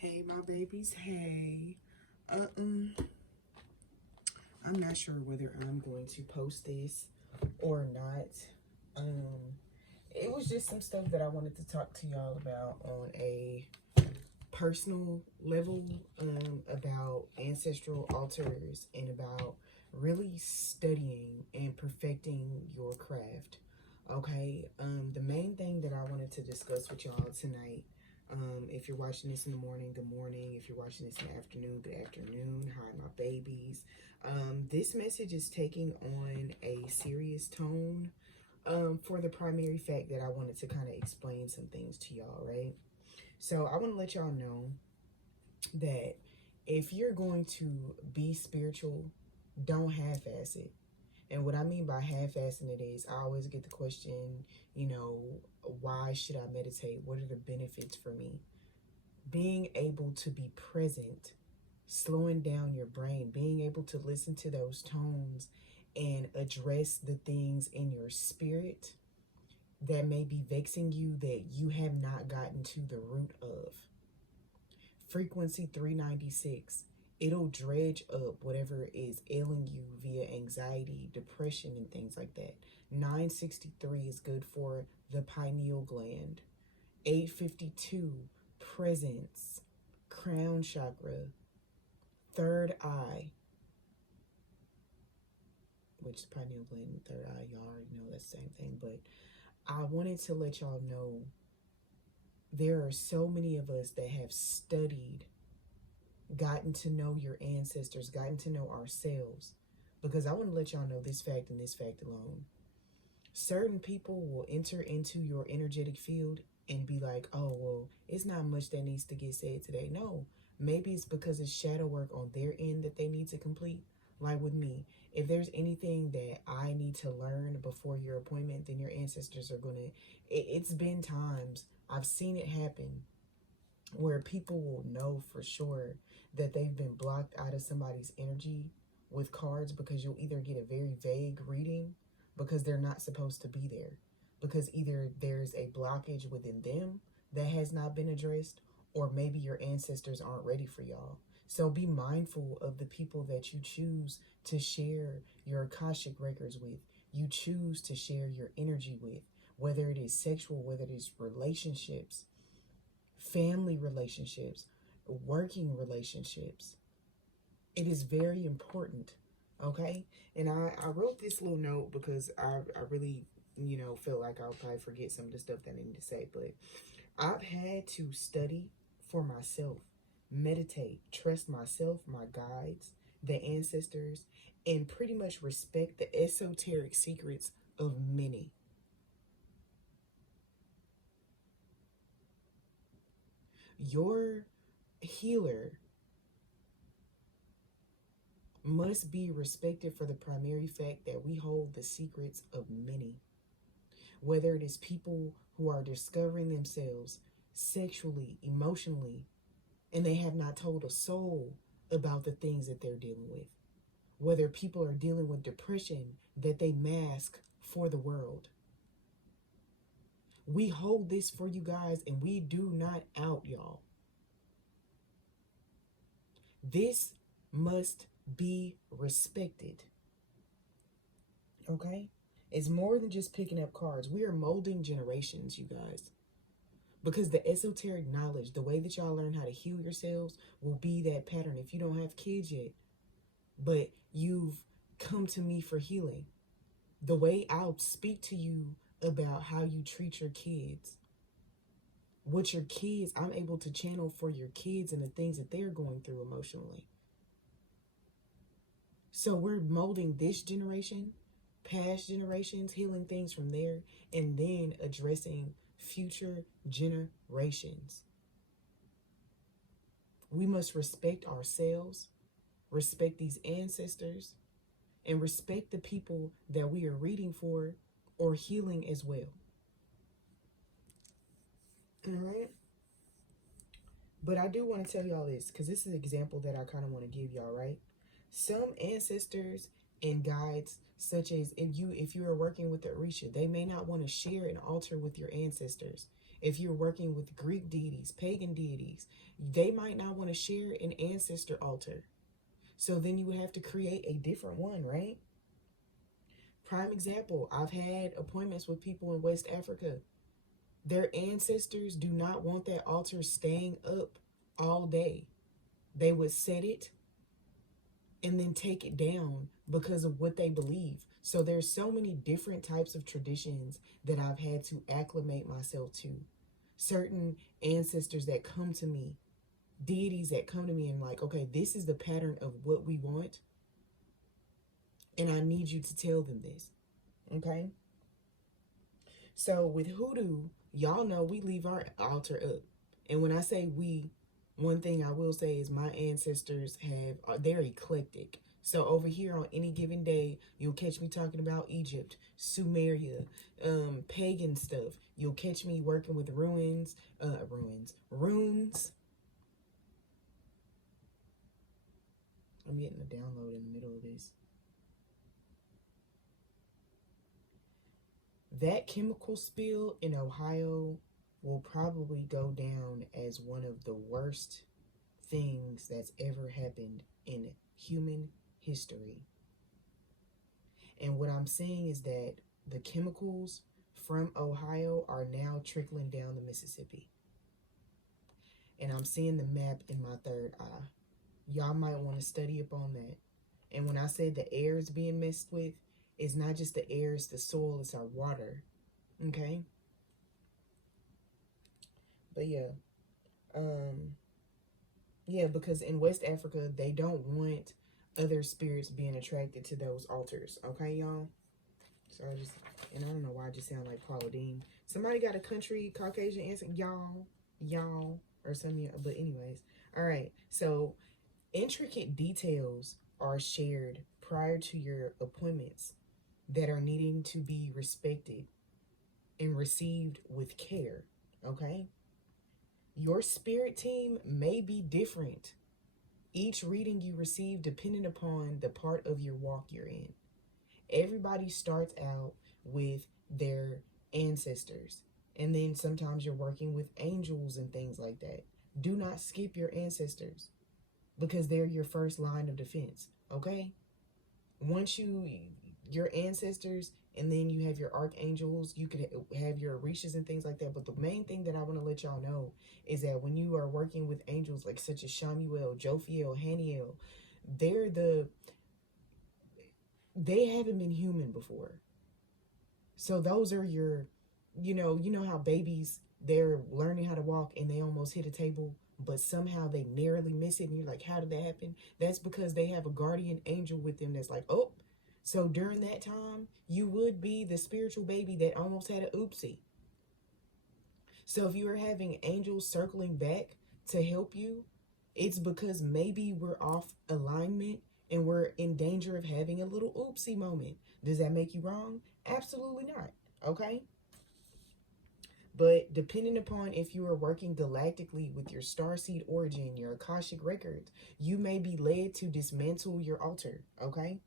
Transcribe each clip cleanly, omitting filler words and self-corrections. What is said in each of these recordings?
Hey, my babies, hey. I'm not sure whether I'm going to post this or not. It was just some stuff that I wanted to talk to y'all about on a personal level, about ancestral altars and about really studying and perfecting your craft. Okay, the main thing that I wanted to discuss with y'all tonight, if you're watching this in the morning, good morning. If you're watching this in the afternoon, good afternoon. Hi, my babies. This message is taking on a serious tone, for the primary fact that I wanted to kind of explain some things to y'all, right? So I want to let y'all know that if you're going to be spiritual, don't half-ass it. And what I mean by half-assing it is, I always get the question, why should I meditate? What are the benefits for me? Being able to be present, slowing down your brain, being able to listen to those tones and address the things in your spirit that may be vexing you that you have not gotten to the root of. Frequency 396. It'll dredge up whatever is ailing you via anxiety, depression, and things like that. 963 is good for the pineal gland. 852, presence, crown chakra, third eye, which is pineal gland and third eye, y'all already know that's the same thing, but I wanted to let y'all know there are so many of us that have studied, gotten to know your ancestors, gotten to know ourselves, because I want to let y'all know this fact and this fact alone. Certain people will enter into your energetic field and be like, oh, well, it's not much that needs to get said today. No, maybe it's because it's shadow work on their end that they need to complete. Like with me, if there's anything that I need to learn before your appointment, then your ancestors are going to, it's been times, I've seen it happen, where people will know for sure that they've been blocked out of somebody's energy with cards, because you'll either get a very vague reading because they're not supposed to be there, because either there's a blockage within them that has not been addressed, or maybe your ancestors aren't ready for y'all. So be mindful of the people that you choose to share your Akashic records with, you choose to share your energy with, whether it is sexual, whether it is relationships, family relationships, working relationships. It is very important, okay? And I wrote this little note because I really, feel like I'll probably forget some of the stuff that I need to say, but I've had to study for myself, meditate, trust myself, my guides, the ancestors, and pretty much respect the esoteric secrets of many. Your healer must be respected for the primary fact that we hold the secrets of many. Whether it is people who are discovering themselves sexually, emotionally, and they have not told a soul about the things that they're dealing with. Whether people are dealing with depression that they mask for the world. We hold this for you guys, and we do not out y'all. This must be respected. Okay? It's more than just picking up cards. We are molding generations, you guys. Because the esoteric knowledge, the way that y'all learn how to heal yourselves, will be that pattern. If you don't have kids yet, but you've come to me for healing, the way I'll speak to you about how you treat your kids, what your kids, I'm able to channel for your kids and the things that they're going through emotionally. So we're molding this generation, past generations, healing things from there, and then addressing future generations. We must respect ourselves, respect these ancestors, and respect the people that we are reading for or healing as well. All right? But I do want to tell y'all this, because this is an example that I kind of want to give y'all, right? Some ancestors and guides, such as if you are working with the Orisha, they may not want to share an altar with your ancestors. If you're working with Greek deities, pagan deities, they might not want to share an ancestor altar. So then you would have to create a different one, right? Prime example, I've had appointments with people in West Africa. Their ancestors do not want that altar staying up all day. They would set it and then take it down because of what they believe. So there's so many different types of traditions that I've had to acclimate myself to. Certain ancestors that come to me, deities that come to me and like, okay, this is the pattern of what we want, and I need you to tell them this. Okay? So with hoodoo, y'all know we leave our altar up. And when I say we, one thing I will say is my ancestors they're eclectic. So over here on any given day, you'll catch me talking about Egypt, Sumeria, pagan stuff. You'll catch me working with runes. I'm getting a download in the middle of this. That chemical spill in Ohio will probably go down as one of the worst things that's ever happened in human history. And what I'm seeing is that the chemicals from Ohio are now trickling down the Mississippi. And I'm seeing the map in my third eye. Y'all might want to study up on that. And when I say the air is being messed with, it's not just the air, it's the soil, it's our water. Okay? But yeah. Yeah, because in West Africa, they don't want other spirits being attracted to those altars. Okay, y'all? So and I don't know why I just sound like Paula Dean. Somebody got a country Caucasian accent? Y'all, or something. But anyways, all right. So intricate details are shared prior to your appointments that are needing to be respected and received with care. Okay? Your spirit team may be different. Each reading you receive depending upon the part of your walk you're in. Everybody starts out with their ancestors. And then sometimes you're working with angels and things like that. Do not skip your ancestors because they're your first line of defense. Okay? Once your ancestors, and then you have your archangels, you could have your Orishas and things like that. But the main thing that I want to let y'all know is that when you are working with angels like such as Shamuel, Jophiel, Haniel, they haven't been human before. So those are your, you know how babies, they're learning how to walk and they almost hit a table, but somehow they narrowly miss it. And you're like, how did that happen? That's because they have a guardian angel with them that's like, oh. So during that time, you would be the spiritual baby that almost had an oopsie. So if you are having angels circling back to help you, it's because maybe we're off alignment and we're in danger of having a little oopsie moment. Does that make you wrong? Absolutely not. Okay? But depending upon if you are working galactically with your Starseed Origin, your Akashic records, you may be led to dismantle your altar. Okay?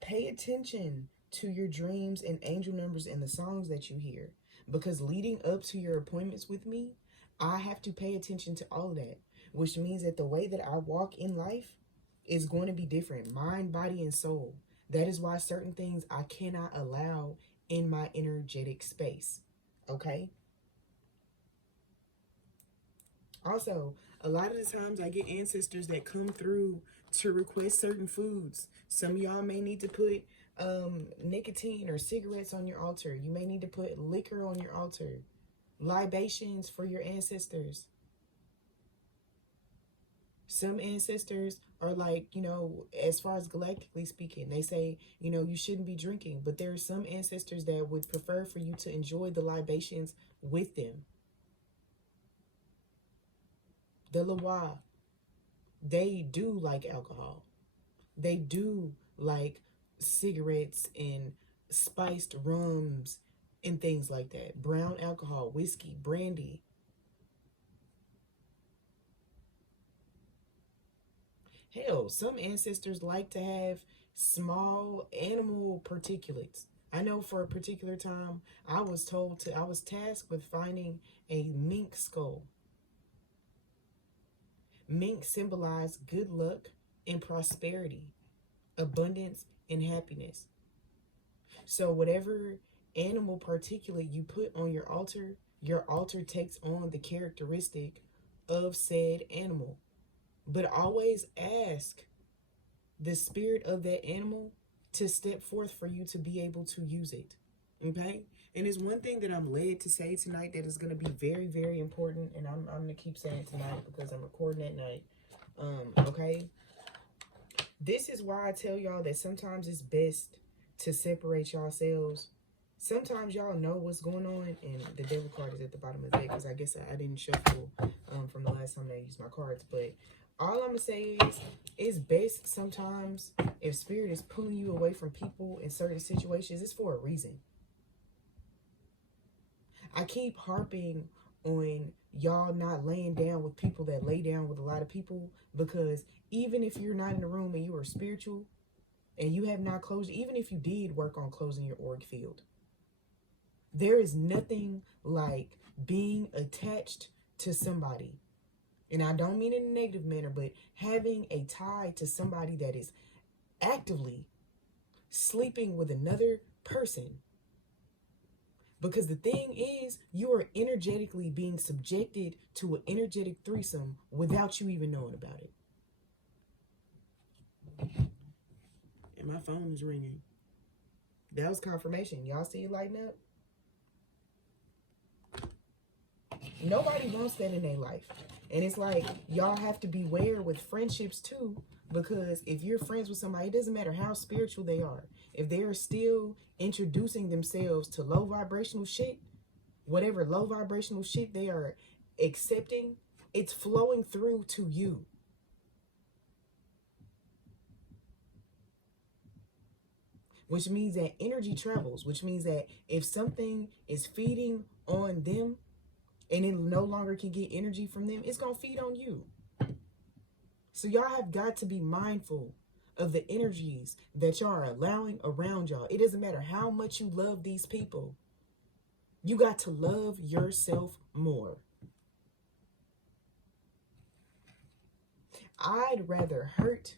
Pay attention to your dreams and angel numbers and the songs that you hear. Because leading up to your appointments with me, I have to pay attention to all of that. Which means that the way that I walk in life is going to be different. Mind, body, and soul. That is why certain things I cannot allow in my energetic space. Okay? Also, a lot of the times I get ancestors that come through to request certain foods. Some of y'all may need to put nicotine or cigarettes on your altar. You may need to put liquor on your altar. Libations for your ancestors. Some ancestors are like, as far as galactically speaking, they say, you shouldn't be drinking. But there are some ancestors that would prefer for you to enjoy the libations with them. The Lele, they do like alcohol. They do like cigarettes and spiced rums and things like that. Brown alcohol, whiskey, brandy. Hell, some ancestors like to have small animal particulates. I know for a particular time, I was tasked with finding a mink skull. Mink symbolize good luck and prosperity, abundance and happiness. So whatever animal particulate you put on your altar takes on the characteristic of said animal. But always ask the spirit of that animal to step forth for you to be able to use it. Okay? And it's one thing that I'm led to say tonight that is going to be very, very important. And I'm going to keep saying it tonight because I'm recording at night. Okay? This is why I tell y'all that sometimes it's best to separate yourselves. Sometimes y'all know what's going on, and the devil card is at the bottom of the deck because I guess I didn't shuffle from the last time I used my cards. But all I'm going to say is, it's best sometimes if spirit is pulling you away from people in certain situations, it's for a reason. I keep harping on y'all not laying down with people that lay down with a lot of people, because even if you're not in the room and you are spiritual and you have not closed, even if you did work on closing your auric field, there is nothing like being attached to somebody. And I don't mean in a negative manner, but having a tie to somebody that is actively sleeping with another person. Because the thing is, you are energetically being subjected to an energetic threesome without you even knowing about it. And my phone is ringing. That was confirmation. Y'all see it lighting up? Nobody wants that in their life. And it's like, y'all have to beware with friendships too, because if you're friends with somebody, it doesn't matter how spiritual they are. If they're still introducing themselves to low vibrational shit, whatever low vibrational shit they are accepting, it's flowing through to you. Which means that energy travels, which means that if something is feeding on them and it no longer can get energy from them, it's going to feed on you. So y'all have got to be mindful of the energies that y'all are allowing around y'all. It doesn't matter how much you love these people. You got to love yourself more. I'd rather hurt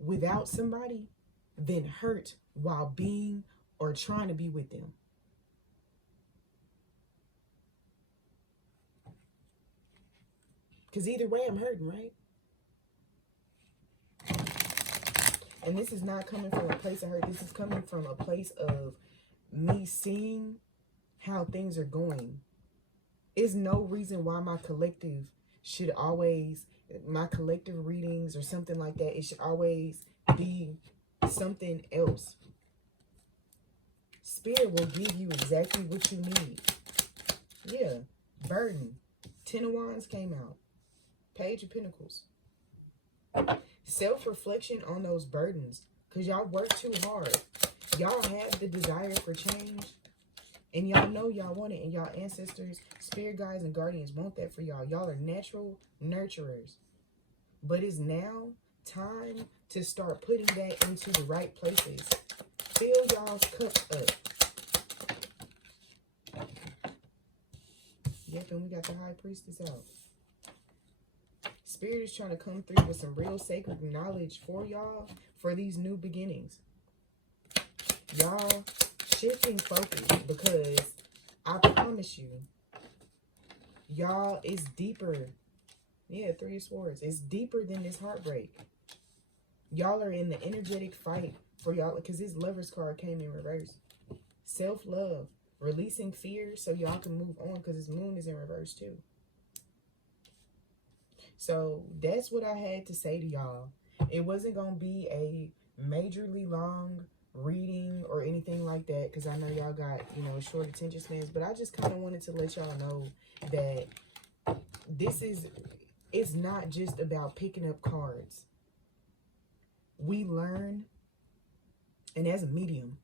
without somebody than hurt while being or trying to be with them. Because either way, I'm hurting, right? And this is not coming from a place of hurt. This is coming from a place of me seeing how things are going. There's no reason why my collective should always, my collective readings or something like that, it should always be something else. Spirit will give you exactly what you need. Yeah, burden. 10 of Wands came out. Page of Pentacles. Self-reflection on those burdens, because y'all work too hard. Y'all have the desire for change, and y'all know y'all want it, and y'all ancestors, spirit guides, and guardians want that for y'all. Y'all are natural nurturers. But it's now time to start putting that into the right places. Fill y'all's cups up. Yep, and we got the High Priestess out. Spirit is trying to come through with some real sacred knowledge for y'all for these new beginnings. Y'all shifting focus, because I promise you, y'all, it's deeper. Yeah, 3 of Swords. It's deeper than this heartbreak. Y'all are in the energetic fight for y'all, because this Lover's card came in reverse. Self-love. Releasing fear so y'all can move on, because this Moon is in reverse too. So that's what I had to say to y'all. It wasn't going to be a majorly long reading or anything like that, because I know y'all got, you know, short attention spans. But I just kind of wanted to let y'all know that this is, it's not just about picking up cards. We learn, and as a medium,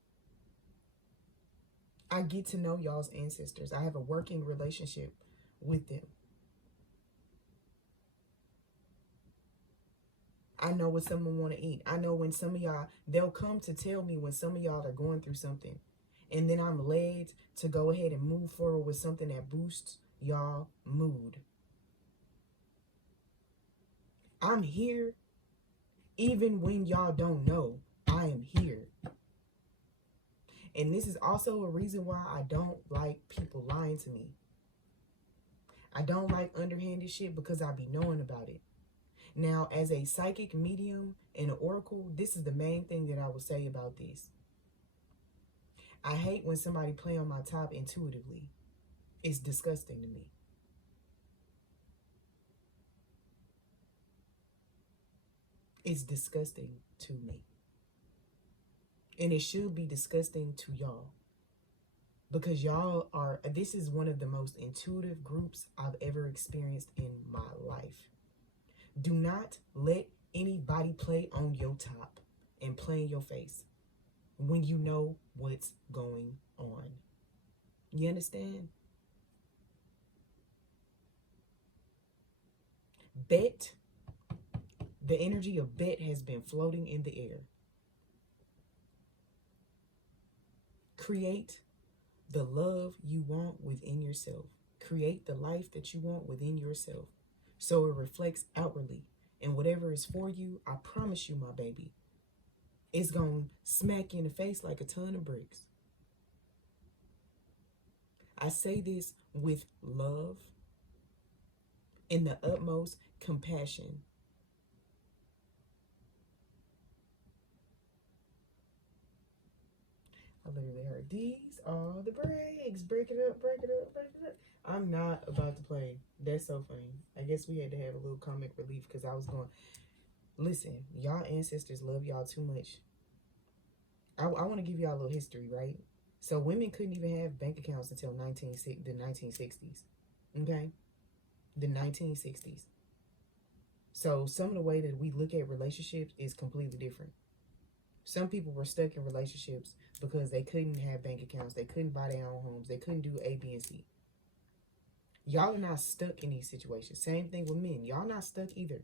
I get to know y'all's ancestors. I have a working relationship with them. I know what someone want to eat. I know when some of y'all, they'll come to tell me when some of y'all are going through something. And then I'm led to go ahead and move forward with something that boosts y'all mood. I'm here even when y'all don't know I am here. And this is also a reason why I don't like people lying to me. I don't like underhanded shit because I be knowing about it. Now, as a psychic medium and an oracle, this is the main thing that I will say about this. I hate when somebody play on my top intuitively. It's disgusting to me. It's disgusting to me. And it should be disgusting to y'all. Because y'all are, this is one of the most intuitive groups I've ever experienced in my life. Do not let anybody play on your top and play in your face when you know what's going on. You understand? Bet, the energy of bet has been floating in the air. Create the love you want within yourself. Create the life that you want within yourself, so it reflects outwardly. And whatever is for you, I promise you, my baby, it's going to smack you in the face like a ton of bricks. I say this with love and the utmost compassion. I literally heard, these are the breaks. Break it up, break it up, break it up. I'm not about to play. That's so funny. I guess we had to have a little comic relief because I was going, listen, y'all ancestors love y'all too much. I want to give y'all a little history, right? So women couldn't even have bank accounts until the 1960s. Okay? The 1960s. So some of the way that we look at relationships is completely different. Some people were stuck in relationships because they couldn't have bank accounts. They couldn't buy their own homes. They couldn't do A, B, and C. Y'all are not stuck in these situations. Same thing with men. Y'all not stuck either.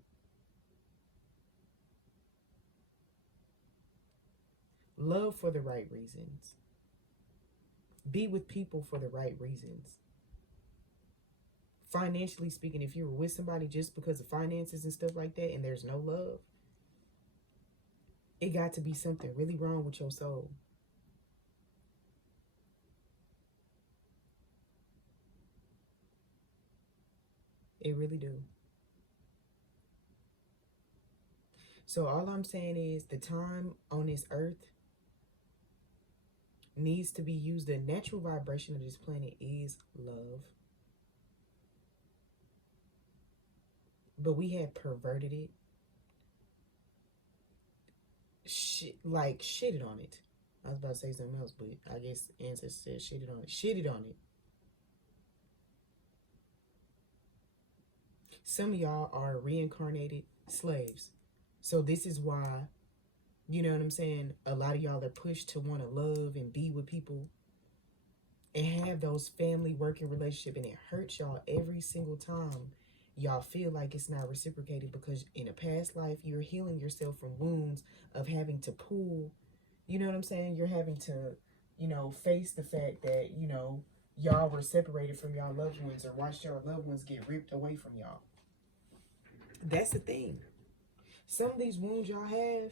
Love for the right reasons. Be with people for the right reasons. Financially speaking, if you were with somebody just because of finances and stuff like that and there's no love, it got to be something really wrong with your soul. It really do. So all I'm saying is the time on this earth needs to be used. The natural vibration of this planet is love. But we have perverted it. Shitted on it. I was about to say something else, but I guess Ancestor said shitted on it. Shitted on it. Some of y'all are reincarnated slaves. So this is why, you know what I'm saying, a lot of y'all are pushed to want to love and be with people and have those family working relationship, and it hurts y'all every single time y'all feel like it's not reciprocated, because in a past life you're healing yourself from wounds of having to pull, you know what I'm saying, you're having to, you know, face the fact that, you know, y'all were separated from y'all loved ones or watched your loved ones get ripped away from y'all. That's the thing. Some of these wounds y'all have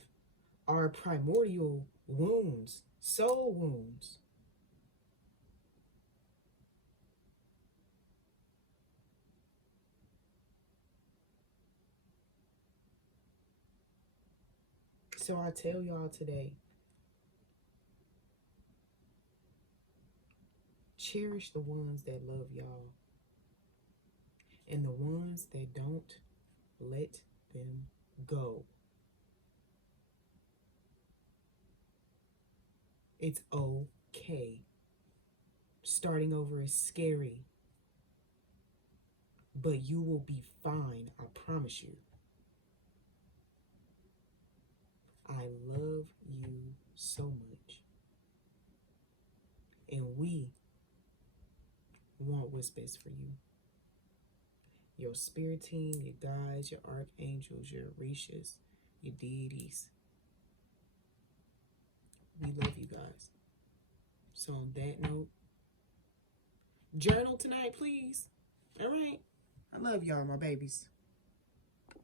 are primordial wounds, soul wounds. So I tell y'all today, cherish the ones that love y'all. And the ones that don't, let them go. It's okay. Starting over is scary. But you will be fine, I promise you. I love you so much. And we want what's best for you. Your spirit team, your guides, your archangels, your orishas, your deities. We love you guys. So on that note, journal tonight, please. All right. I love y'all, my babies.